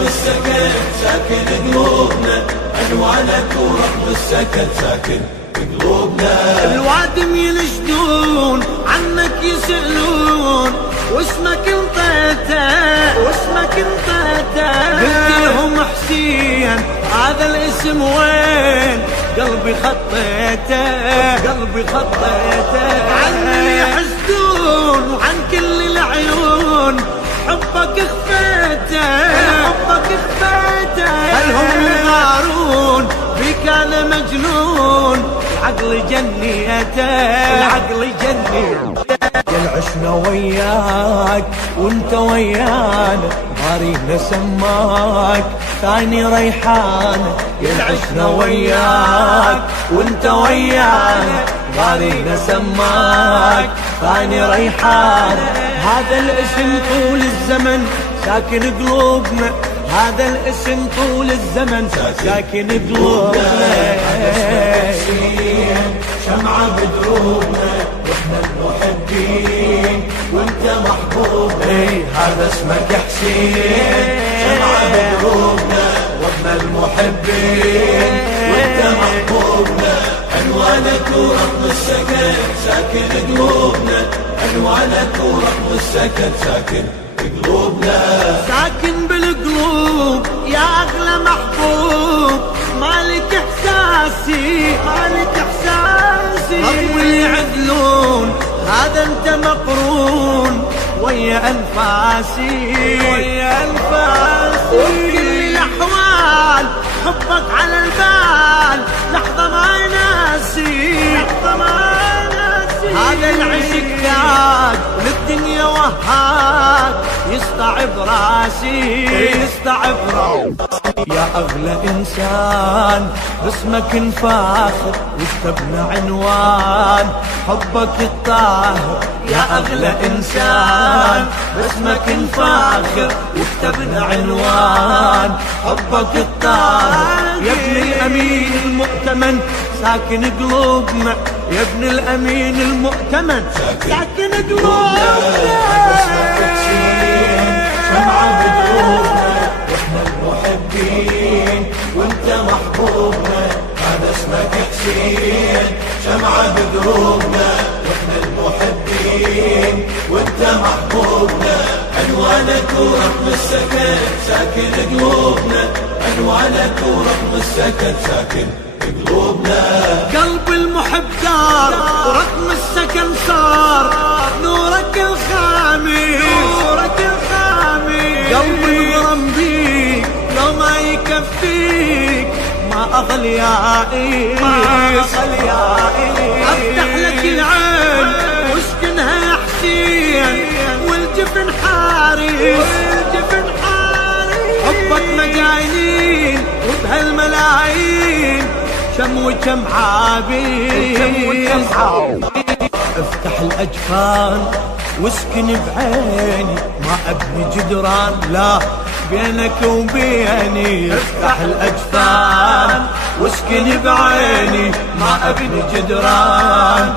ورغم السكن ساكن قلوبنا، عنوانك ورغم السكن ساكن قلوبنا. الوادم ينشدون عنك يسألون واسمك انطيته واسمك انطيته، قلت لهم حسين هذا الاسم وين؟ قلبي خطيته قلبي خطيته. عني يحسدون وعن كل العيون حبك اخفيته حبك اخفيته. هلهم يغارون بك انا مجنون، العقل جنيته العقل جنيته. يا عشنا وياك وانت ويانا، غارينا سماك ثاني ريحانه. يا عشنا وياك وانت ويانا، غارينا سماك ثاني ريحانه. هذا الاسم طول الزمن ساكن قلوبنا، هذا الاسم طول الزمن ساكن قلوبنا. شمعة بدروبنا واحنا المحبين وانت محبوبنا. هذا اسمك حسين، شمعة بدروبنا واحنا المحبين وانت محبوبنا. عنوانك ورغم السكن ساكن قلوبنا، عنوانك ورغم السكن ساكن قلوبنا. ساكن بالقلوب يا اغلى محبوب، مالك احساسي مالك احساسي. رغم اللي يعذلون هذا انت مقرون ويا انفاسي ويا انفاسي. وبكل الاحوال حبك على البال، لحظه ما ناسي لحظه ما ناسي. هذا العشق تاج للدنيا وهاج، يصطعب راسي يصطعب راسي. يا أغلى إنسان باسمك نفاخر، وكتبنا عنوان حبك الطاهر. يا أغلى إنسان باسمك نفاخر، وكتبنا عنوان حبك الطاهر. يا ابن الأمين المؤتمن ساكن قلوبنا، يا ابن الأمين المؤتمن ساكن قلوبنا. شمعة بدروبنا واحنا المحبين وانت محبوبنا. هذا اسمك حسين، شمعة بدروبنا واحنا المحبين وانت محبوبنا. عنوانك ورغم السكن ساكن قلوبنا، عنوانك ورغم السكن ساكن قلوبنا. قلب المحب دار ورغم السكن صار نورك الخامي نورك الخامي. قلب الغرم بيك لو ما يكفيك ما أظل يا إيس ما أظل يا إيس. أفتح لك العين واسكنها يا حسين، والجفن حارس والجفن حارس. حبك مجانين وبهالملايين شم وكم عابين. افتح الاجفان واسكن بعيني، ما ابني جدران لا بينك وبيني. افتح الاجفان واسكن بعيني، ما ابني جدران.